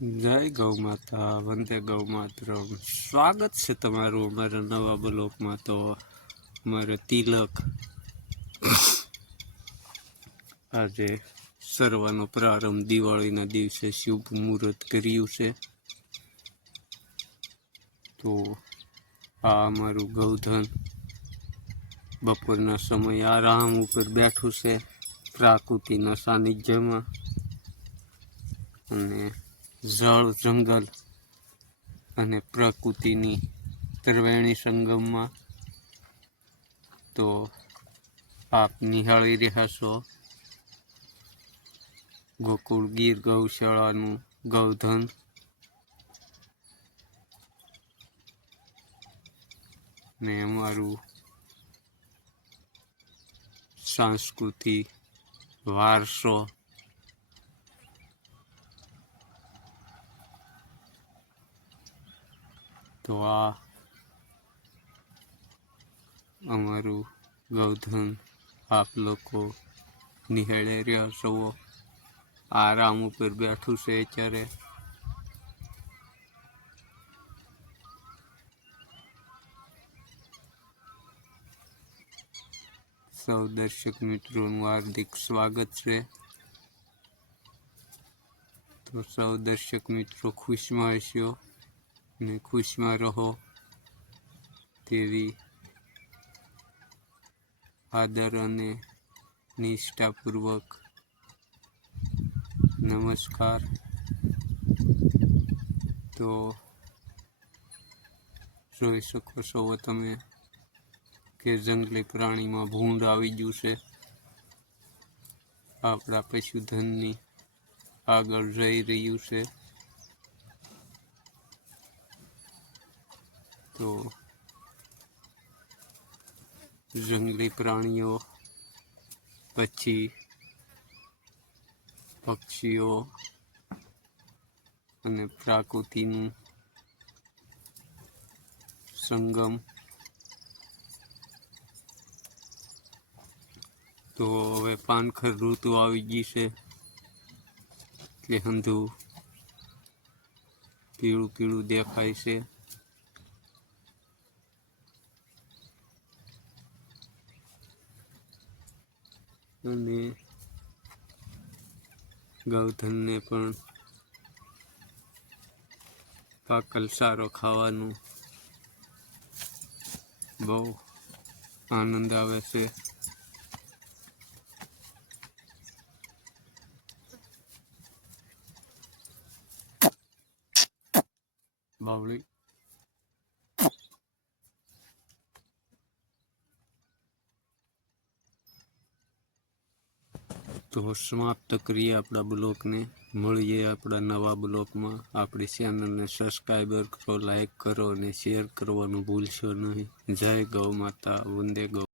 જય ગૌ માતા વંદે ગૌ માતરમ સ્વાગત છે તમારું અમારા નવા બ્લોકમાં તો અમારે તિલક આજે સર્વાનો પ્રારંભ દિવાળીના દિવસે શુભ મુહૂર્ત કર્યું છે. તો આ અમારું ગૌધન બપોરના સમયે આરામ ઉપર બેઠું છે પ્રાકૃતિના સાનિધ્યમાં. અને જળ, જંગલ અને પ્રકૃતિની ત્રિવેણી સંગમમાં તો આપ નિહાળી રહ્યા છો. ગોકુળ ગીર, ગૌશાળાનું ગૌધન. ને અમારું સાંસ્કૃતિક વારસો તો આ અમારું ગૌધન આપ લોકો નિહાળે રહ્યા છો. આરામ ઉપર બેઠું છે અત્યારે સૌ દર્શક મિત્રોનું હાર્દિક સ્વાગત છે. તો સૌ દર્શક મિત્રો ખુશમાં હશો. ને ખુશમાં રહો તેવી આદર અને નિષ્ઠાપૂર્વક નમસ્કાર. તો જોઈ શકો છો તમે કે જંગલી પ્રાણીમાં ભૂંડ આવી ગયું છે. આપણા પશુધનની આગળ જઈ રહ્યું છે. તો જંગલી પ્રાણીઓ પછી પક્ષીઓ અને પ્રાકૃતિનું સંગમ. તો હવે પાનખર ઋતુ આવી ગઈ છે. એટલે હંધુ પીળું પીળું દેખાય છે. અને ગૌધનને પણ પાકલ સારો ખાવાનું બહુ આનંદ આવે છે. બાવળી. તો સમાપ્ત કરીએ આપણા બ્લોગને. મળીએ આપણા નવા બ્લોગમાં. આપણી ચેનલને સબસ્ક્રાઈબર કરો લાઈક કરો અને શેર કરવાનું ભૂલશો નહીં. જય ગૌ માતા, વંદે ગૌ.